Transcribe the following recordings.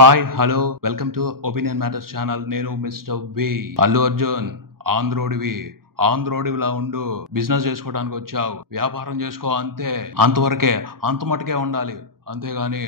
Hi hello welcome to opinion matters channel. నేను mister వి. అల్లు అర్జున్ ఆంధ్రోడివిలా ఉండు. Business చేసుకోవడానికి వచ్చావు, వ్యాపారం చేసుకో, అంతే, అంతవరకే, అంత మటుకే ఉండాలి. అంతేగాని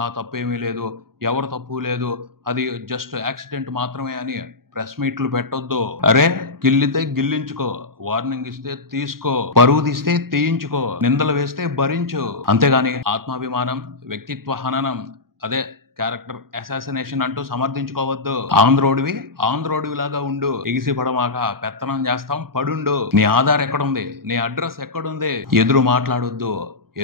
నా తప్పేమీ లేదు, ఎవరు తప్పు లేదు, అది జస్ట్ యాక్సిడెంట్ మాత్రమే అని ప్రెస్ మీట్లు పెట్టొద్దు. అరే, గిల్లితే గిల్లించుకో, వార్నింగ్ ఇస్తే తీసుకో, పరువు తీస్తే తీయించుకో, నిందలు వేస్తే భరించు. అంతేగాని ఆత్మాభిమానం, వ్యక్తిత్వ హననం, అదే క్యారెక్టర్ అసాసినేషన్ అంటూ సమర్థించుకోవద్దు. ఆంధ్రోడివి లాగా ఉండు. ఎగిసి పడమాక, పెత్తనం చేస్తాం, పడుండు. నీ ఆధార్ ఎక్కడుంది, నీ అడ్రస్ ఎక్కడుంది? ఎదురు మాట్లాడొద్దు.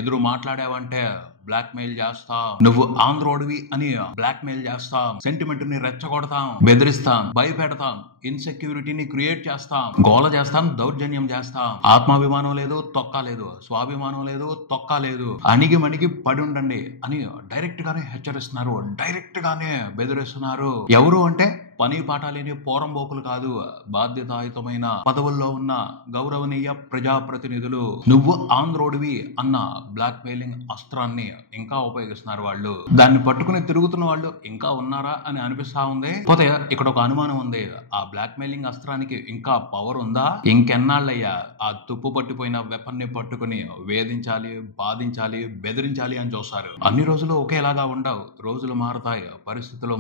ఎదురు మాట్లాడావంటే బ్లాక్ మెయిల్ చేస్తాం. నువ్వు ఆంధ్రోడివి అని బ్లాక్ మెయిల్ చేస్తాం, సెంటిమెంట్ ని రెచ్చగొడతాం, బెదిరిస్తాం, భయపెడతాం, ఇన్సెక్యూరిటీని క్రియేట్ చేస్తాం, గోల చేస్తాం, దౌర్జన్యం చేస్తాం. ఆత్మాభిమానం లేదు, తొక్క లేదు, స్వాభిమానం లేదు, తొక్క లేదు. అణిగి మణిగి పడి ఉండండి అని డైరెక్ట్ గానే హెచ్చరిస్తున్నారు, డైరెక్ట్ గానే బెదిరిస్తున్నారు. ఎవరు అంటే పని పాట లేని పోరంబోకులు కాదు, బాధ్యతాయుతమైన పదవుల్లో ఉన్న గౌరవనీయ ప్రజాప్రతినిధులు. నువ్వు ఆంధ్రోడివి అన్న బ్లాక్ మెయిలింగ్ అస్త్రాన్ని ఇంకా ఉపయోగిస్తున్నారు వాళ్ళు. దాన్ని పట్టుకుని తిరుగుతున్న వాళ్ళు ఇంకా ఉన్నారా అని అనిపిస్తా ఉంది. పోతే ఇక్కడ ఒక అనుమానం ఉంది, ఆ బ్లాక్ మెయిలింగ్ అస్త్రానికి ఇంకా పవర్ ఉందా? ఇంకెన్నాళ్ళయ్యా ఆ తుప్పు పట్టిపోయిన వెపన్ ని పట్టుకుని వేధించాలి, బాధించాలి, బెదిరించాలి అని చూస్తారు. అన్ని రోజులు ఒకేలాగా ఉండవు. రోజులు మారుతాయి, పరిస్థితులు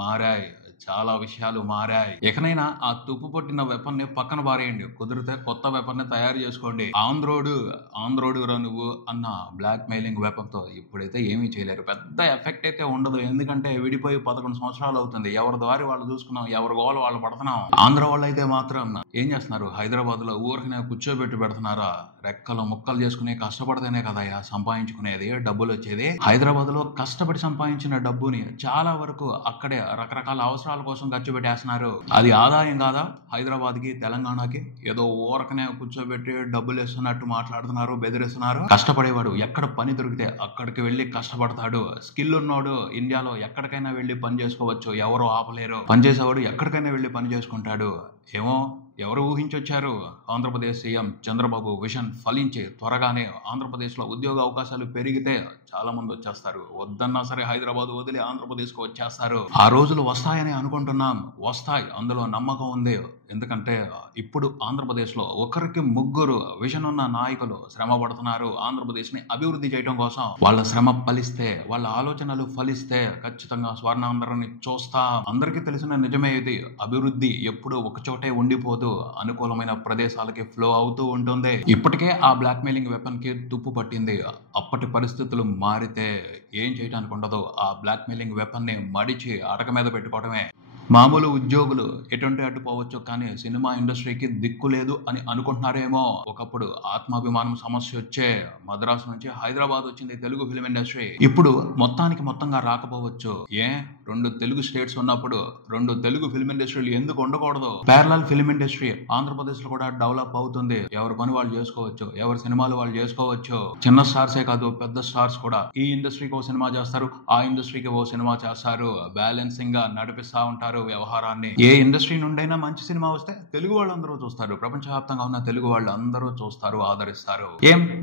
మారాయి, చాలా విషయాలు మారాయి. ఎకనైనా ఆ తుప్పు పట్టిన వెపన్ ని పక్కన పారేయండి, కుదిరితే కొత్త వెపన్ ని తయారు చేసుకోండి. ఆంధ్రోడురా నువ్వు అన్న బ్లాక్ మెయిలింగ్ వెపన్ తో ఇప్పుడైతే ఏమీ చేయలేరు. పెద్ద ఎఫెక్ట్ అయితే ఉండదు, ఎందుకంటే విడిపోయి 11 సంవత్సరాలు అవుతుంది. ఎవరి దారి వాళ్ళు చూసుకున్నాం, ఎవరి గోల వాళ్ళు పడుతున్నాం. ఆంధ్ర వాళ్ళు అయితే మాత్రం ఏం చేస్తున్నారు? హైదరాబాద్ లో ఊరికనే కూర్చోబెట్టి పెడుతున్నారా? రెక్కలు ముక్కలు చేసుకుని కష్టపడితేనే కదయ్యా సంపాదించుకునేది, డబ్బులు వచ్చేది. హైదరాబాద్ లో కష్టపడి సంపాదించిన డబ్బుని చాలా వరకు అక్కడే రకరకాల అవసరాల కోసం ఖర్చు పెట్టేస్తున్నారు. అది ఆదాయం కాదా? హైదరాబాద్ కి, తెలంగాణకి ఏదో ఊరకనే కూర్చోబెట్టి డబ్బులు వేస్తున్నట్టు మాట్లాడుతున్నారు, బెదిరిస్తున్నారు. కష్టపడేవాడు ఎక్కడ పని దొరికితే అక్కడికి వెళ్ళి కష్టపడతాడు. స్కిల్ ఉన్నోడు ఇండియాలో ఎక్కడికైనా వెళ్ళి పని చేసుకోవచ్చు, ఎవరు ఆపలేరు. పనిచేసేవాడు ఎక్కడికైనా వెళ్ళి పని చేసుకుంటాడు. ఏమో ఎవరు ఊహించొచ్చారు? ఆంధ్రప్రదేశ్ సీఎం చంద్రబాబు విజన్ ఫలించి త్వరగానే ఆంధ్రప్రదేశ్ లో ఉద్యోగ అవకాశాలు పెరిగితే చాలా మంది వచ్చేస్తారు. వద్దన్నా సరే హైదరాబాద్ వదిలి ఆంధ్రప్రదేశ్ కు వచ్చేస్తారు. ఆ రోజులు వస్తాయని అనుకుంటున్నాం, వస్తాయి, అందులో నమ్మకం ఉంది. ఎందుకంటే ఇప్పుడు ఆంధ్రప్రదేశ్ లో ఒకరికి ముగ్గురు విజన్ ఉన్న నాయకులు శ్రమ పడుతున్నారు ఆంధ్రప్రదేశ్ ని అభివృద్ధి చేయడం కోసం. వాళ్ళ శ్రమ ఫలిస్తే, వాళ్ళ ఆలోచనలు ఫలిస్తే ఖచ్చితంగా స్వర్ణాంధ్రాన్ని చూస్తాం. అందరికీ తెలిసిన నిజమే ఇది. అభివృద్ధి ఎప్పుడు ఒక చోటే ఉండిపోదు, అనుకూలమైన ప్రదేశాలకి ఫ్లో అవుతూ ఉంటుంది. ఇప్పటికే ఆ బ్లాక్ మెయిలింగ్ వెపన్ కి తుప్పు పట్టింది. అప్పటి పరిస్థితులు మారితే ఏం చేయడానికి ఉండదు. ఆ బ్లాక్ మెయిలింగ్ వెపన్ ని మడిచి అటక మీద పెట్టుకోవడమే. మామూలు ఉద్యోగులు ఎటువంటి అడ్డు పోవచ్చు, కానీ సినిమా ఇండస్ట్రీకి దిక్కు లేదు అని అనుకుంటున్నారేమో. ఒకప్పుడు ఆత్మాభిమానం సమస్య వచ్చే మద్రాసు నుంచి హైదరాబాద్ వచ్చింది తెలుగు ఫిల్మ్ ఇండస్ట్రీ. ఇప్పుడు మొత్తంగా రాకపోవచ్చు. 2 తెలుగు స్టేట్స్ ఉన్నప్పుడు 2 తెలుగు ఫిల్మ్ ఇండస్ట్రీలు ఎందుకు ఉండకూడదు? ప్యారలల్ ఫిల్మ్ ఇండస్ట్రీ ఆంధ్రప్రదేశ్ లో కూడా డెవలప్ అవుతుంది. ఎవరి పని వాళ్ళు చేసుకోవచ్చు, ఎవరి సినిమాలు వాళ్ళు చేసుకోవచ్చు. చిన్న స్టార్సే కాదు, పెద్ద స్టార్స్ కూడా ఈ ఇండస్ట్రీకి ఓ సినిమా చేస్తారు, ఆ ఇండస్ట్రీకి ఓ సినిమా చేస్తారు. బ్యాలెన్సింగ్ గా నడిపిస్తా ఉంటారు వ్యవహారాన్ని. ఏ ఇండస్ట్రీ నుండైనా మంచి సినిమా వస్తే తెలుగు వాళ్ళందరూ చూస్తారు, ప్రపంచవ్యాప్తంగా ఉన్న తెలుగు వాళ్ళు అందరూ చూస్తారు, ఆదరిస్తారు.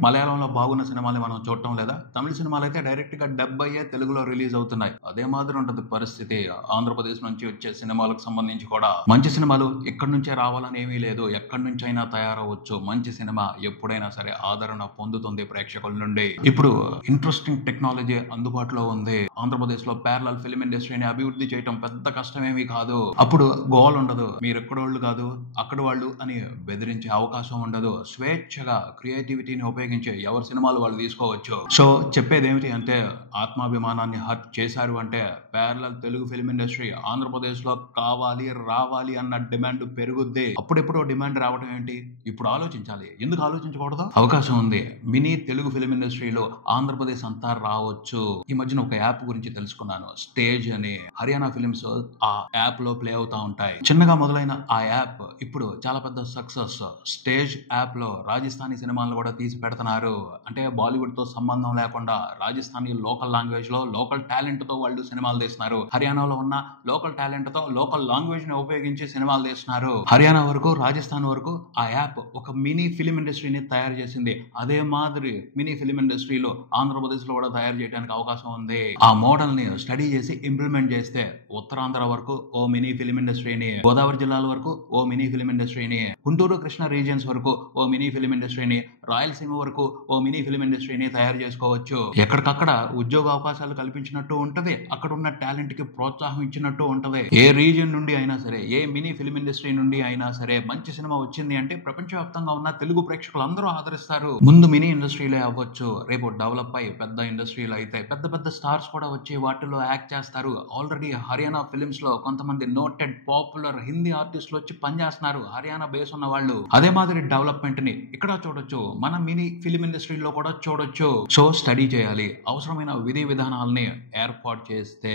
మలయాళంలో బాగున్న సినిమాలు మనం చూడటం లేదా? తమిళ సినిమాలు అయితే డైరెక్ట్ గా 70 తెలుగులో రిలీజ్ అవుతున్నాయి. అదే మాదిరి ఉంటది పరిస్థితి. ఆంధ్రప్రదేశ్ నుంచి వచ్చే సినిమాలకు సంబంధించి కూడా మంచి సినిమాలు ఇక్కడి నుంచే రావాలని ఏమీ లేదు, ఎక్కడి నుంచి అయినా తయారవచ్చు. మంచి సినిమా ఎప్పుడైనా సరే ఆదరణ పొందుతుంది ప్రేక్షకుల నుండి. ఇప్పుడు ఇంట్రెస్టింగ్ టెక్నాలజీ అందుబాటులో ఉంది. ఆంధ్రప్రదేశ్ లో ప్యారలల్ ఫిల్మ్ ఇండస్ట్రీని అభివృద్ధి చేయడం పెద్ద కష్టమేమీ కాదు. అప్పుడు గోల్ ఉండదు, మీరు ఎక్కడోళ్ళు కాదు అక్కడ వాళ్ళు అని బెదిరించే అవకాశం ఉండదు. స్వేచ్ఛగా క్రియేటివిటీని ఉపయోగించి ఎవరి సినిమాలు వాళ్ళు తీసుకోవచ్చు. సో చెప్పేది ఏమిటి అంటే, ఆత్మాభిమానాన్ని హర్ట్ చేశారు అంటే parallel Telugu film industry Andhra Pradesh లో కావాలి, రావాలి అన్న డిమాండ్ పెరుగుద్ది. అప్పుడెప్పుడో డిమాండ్ రావడం ఏంటి? ఇప్పుడు ఆలోచించాలి. ఎందుకు ఆలోచించకూడదు? అవకాశం ఉంది. మినీ తెలుగు ఫిల్మ్ ఇండస్ట్రీలో ఆంధ్రప్రదేశ్ అంతా రావచ్చు. ఈ మధ్యన ఒక యాప్ గురించి తెలుసుకున్నాను, స్టేజ్ అని. హర్యానా ఫిల్మ్స్ ఆ యాప్ లో ప్లే అవుతా ఉంటాయి. చిన్నగా మొదలైన ఆ యాప్ ఇప్పుడు చాలా పెద్ద సక్సెస్. స్టేజ్ యాప్ లో రాజస్థానీ సినిమాలను కూడా తీసి పెడుతున్నారు. అంటే బాలీవుడ్ తో సంబంధం లేకుండా రాజస్థానీ లోకల్ లాంగ్వేజ్ లో లోకల్ టాలెంట్ తో వాళ్ళు సినిమాలు తీస్తున్నారు. హర్యానాలో ఉన్న లోకల్ టాలెంట్ తో లోకల్ లాంగ్వేజ్ ని ఉపయోగించి సినిమాలు తీస్తున్నారు. హర్యానా వరకు రాజస్థాన్ వరకు ఆ యాప్ ఒక మినీ ఫిలిం ఇండస్ట్రీని తయారు చేసింది. అదే మాదిరి మినీ ఫిలిం ఇండస్ట్రీలో ఆంధ్రప్రదేశ్ లో కూడా తయారు చేయడానికి అవకాశం ఉంది. ఆ మోడల్ ని స్టడీ చేసి ఇంప్లిమెంట్ చేస్తే ఉత్తరాంధ్ర వరకు ఓ మినీ ఫిలిం ఇండస్ట్రీని, గోదావరి జిల్లాల వరకు ఓ మినీ ఫిలిం ఇండస్ట్రీని, గుంటూరు కృష్ణ రీజియన్స్ వరకు ఓ మినీ ఫిలిం ఇండస్ట్రీని, రాయలసీమ వరకు ఓ మినీ ఫిలిం ఇండస్ట్రీని తయారు చేసుకోవచ్చు. ఎక్కడికక్కడ ఉద్యోగ అవకాశాలు కల్పించినట్టు ఉంటది, అక్కడ ఉన్న టాలెంట్ కి ప్రోత్సాహం ఇచ్చినట్టు ఉంటది. ఏ రీజియన్ నుండి అయినా సరే, ఏ మినీ ఫిలిం ఇండస్ట్రీ నుండి అయినా సరే మంచి సినిమా వచ్చింది అంటే ప్రపంచవ్యాప్తంగా ఉన్న తెలుగు ప్రేక్షకులు అందరూ ఆదరిస్తారు. ముందు మినీ ఇండస్ట్రీలే అవ్వచ్చు, రేపు డెవలప్ అయ్యి పెద్ద ఇండస్ట్రీలు అయితే పెద్ద పెద్ద స్టార్స్ కూడా వచ్చి వాటిలో యాక్ట్ చేస్తారు. ఆల్రెడీ హర్యానా ఫిలిమ్స్ లో కొంతమంది నోటెడ్ పాపులర్ హిందీ ఆర్టిస్టులు వచ్చి పనిచేస్తున్నారు, హర్యానా బేస్ ఉన్న వాళ్ళు. అదే మాదిరి డెవలప్మెంట్ ని ఇక్కడ చూడొచ్చు, మన మినీ ఫిలిం ఇండస్ట్రీలో కూడా చూడొచ్చు. సో స్టడీ చేయాలి, అవసరమైన విధి విధానాలని ఏర్పాటు చేస్తే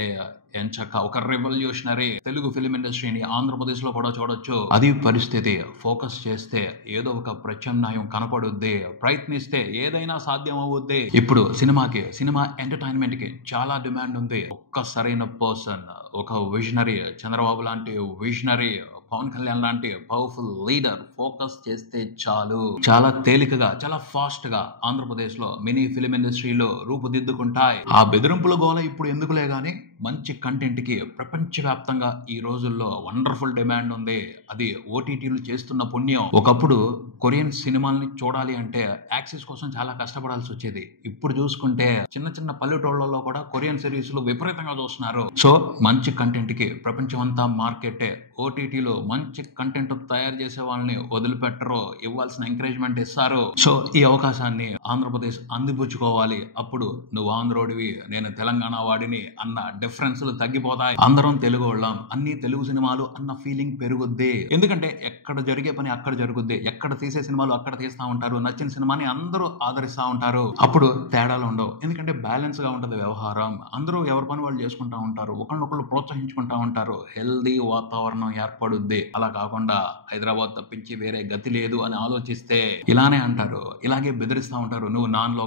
ఎంచక్క ఒక రెవల్యూషనరీ తెలుగు ఫిలిం ఇండస్ట్రీని ఆంధ్రప్రదేశ్ లో కూడా చూడొచ్చు. అది పరిస్థితి. ఫోకస్ చేస్తే ఏదో ఒక ప్రత్యామ్నాయం కనపడుద్ది, ప్రయత్నిస్తే ఏదైనా సాధ్యం అవుద్ది. ఇప్పుడు సినిమా ఎంటర్టైన్మెంట్ కి చాలా డిమాండ్ ఉంది. ఒక్క సరైన పర్సన్, ఒక విజనరీ, చంద్రబాబు లాంటి విజనరీ, పవన్ కళ్యాణ్ లాంటి పవర్ఫుల్ లీడర్ ఫోకస్ చేస్తే చాలు, చాలా తేలికగా చాలా ఫాస్ట్ గా ఆంధ్రప్రదేశ్ లో మినీ ఫిలిం ఇండస్ట్రీలో రూపుదిద్దుకుంటాయి. ఆ బెదిరింపుల గోల ఇప్పుడు ఎందుకులే గానీ మంచి కంటెంట్ కి ప్రపంచవ్యాప్తంగా ఈ రోజుల్లో వండర్ఫుల్ డిమాండ్ ఉంది. అది ఓటీటీలు చేస్తున్న పుణ్యం. ఒకప్పుడు కొరియన్ సినిమాల్ని చూడాలి అంటే యాక్సెస్ కోసం చాలా కష్టపడాల్సి వచ్చేది. ఇప్పుడు చూసుకుంటే చిన్న చిన్న పల్లెటూళ్ళలో కూడా కొరియన్ సిరీస్లు విపరీతంగా చూస్తున్నారు. సో మంచి కంటెంట్ కి ప్రపంచం అంతా మార్కెటే. ఓటీటీలో మంచి కంటెంట్ తయారు చేసే వాళ్ళని వదిలిపెట్టరు, ఇవ్వాల్సిన ఎంకరేజ్మెంట్ ఇస్తారు. సో ఈ అవకాశాన్ని ఆంధ్రప్రదేశ్ అందిపుచ్చుకోవాలి. అప్పుడు నువ్వు ఆంధ్రోడివి, నేను తెలంగాణ వాడిని అన్న డిఫరెన్స్లు తగ్గిపోతాయి. అందరం తెలుగు వాళ్ళం, అన్ని తెలుగు సినిమాలు అన్న ఫీలింగ్ పెరుగుద్ది. ఎందుకంటే ఎక్కడ జరిగే పని అక్కడ జరుగుద్ది, ఎక్కడ తీసే సినిమాలు అక్కడ తీస్తా ఉంటారు, నచ్చిన సినిమాని అందరూ ఆదరిస్తా ఉంటారు. అప్పుడు తేడాలు ఉండవు, ఎందుకంటే బ్యాలెన్స్ గా ఉంటది వ్యవహారం. అందరూ ఎవరి పని వాళ్ళు చేసుకుంటా ఉంటారు, ఒకళ్ళొకళ్ళు ప్రోత్సహించుకుంటా ఉంటారు, హెల్దీ వాతావరణం ఏర్పడుద్ది. అలా కాకుండా హైదరాబాద్ తప్పించి వేరే గతి లేదు అని ఆలోచిస్తే ఇలానే అంటారు, ఇలాగే బెదిరిస్తా ఉంటారు, నువ్వు నాన్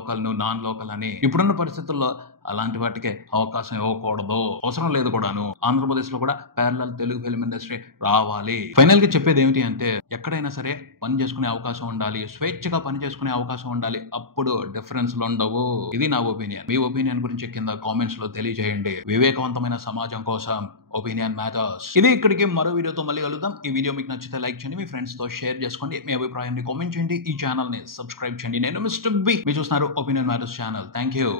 లోకల్ అని. ఇప్పుడున్న పరిస్థితుల్లో అలాంటి వాటికి అవకాశం ఇవ్వకూడదు, అవసరం లేదు కూడాను. ఆంధ్రప్రదేశ్ లో కూడా ప్యారలల్ తెలుగు ఫిల్మ్ ఇండస్ట్రీ రావాలి. ఫైనల్ గా చెప్పేది ఏమిటి అంటే, ఎక్కడైనా సరే పని చేసుకునే అవకాశం ఉండాలి, స్వేచ్ఛగా పని చేసుకునే అవకాశం ఉండాలి. అప్పుడు డిఫరెన్స్ ఉండవు. ఇది నా ఒపీనియన్. మీ ఒపీనియన్ గురించి కింద కామెంట్స్ లో తెలియజేయండి. వివేకవంతమైన సమాజం కోసం ఒపీనియన్ మ్యాటర్స్. ఇది ఇక్కడికి మరో వీడియోతో మళ్ళీ కలుద్దాం. ఈ వీడియో మీకు నచ్చితే లైక్ చేయండి, మీ ఫ్రెండ్స్ తో షేర్ చేసుకోండి, మీ అభిప్రాయాన్ని కామెంట్ చేయండి, ఈ ఛానల్ ని సబ్స్క్రైబ్ చేయండి. నేను మిస్టర్ బి, మీరు చూస్తున్నారు opinion matters channel. Thank you.